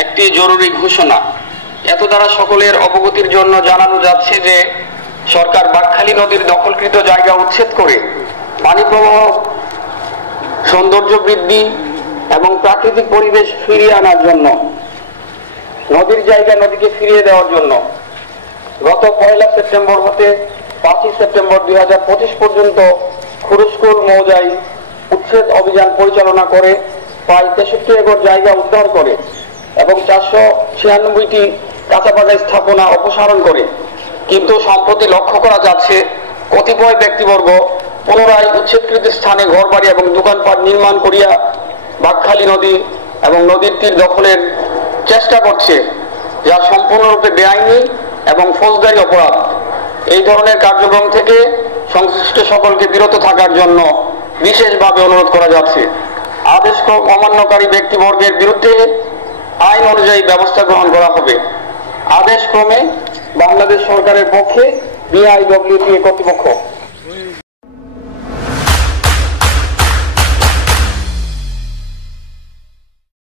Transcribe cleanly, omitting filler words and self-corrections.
একটি জরুরি ঘোষণা। এত দ্বারা সকলের অবগতির জন্য জানানো যাচ্ছে যে সরকার বাঁকখালী নদীর দখলকৃত জায়গা উচ্ছেদ করে পানি প্রবাহ, সৌন্দর্য বৃদ্ধি এবং প্রাকৃতিক পরিবেশ ফিরিয়ে আনার জন্য, নদীর জায়গা নদীকে ফিরিয়ে দেওয়ার জন্য গত 1 সেপ্টেম্বর হতে 5 সেপ্টেম্বর 2025 পর্যন্ত খুরুশকুল মৌজায় উচ্ছেদ অভিযান পরিচালনা করে প্রায় 63 একর জায়গা উদ্ধার করে এবং 496টি কাঁচাপাকা স্থাপনা অপসারণ করে। কিন্তু সম্প্রতি লক্ষ্য করা যাচ্ছে কতিপয় ব্যক্তিবর্গ পুনরায় উচ্ছেদকৃত স্থানে ঘরবাড়ি এবং দোকানপাট নির্মাণ করিয়া বাঁকখালী নদী এবং নদীর তীর দখলের চেষ্টা করছে, যা সম্পূর্ণরূপে বেআইনি এবং ফৌজদারি অপরাধ। এই ধরনের কার্যক্রম থেকে সংশ্লিষ্ট সকলকে বিরত থাকার জন্য বিশেষভাবে অনুরোধ করা যাচ্ছে। আদেশ অমান্যকারী ব্যক্তিবর্গের বিরুদ্ধে আইন অনুযায়ী ব্যবস্থা গ্রহণ করা হবে। আদেশ ক্রমে বাংলাদেশ সরকারের পক্ষে BIWTA কর্তৃপক্ষ।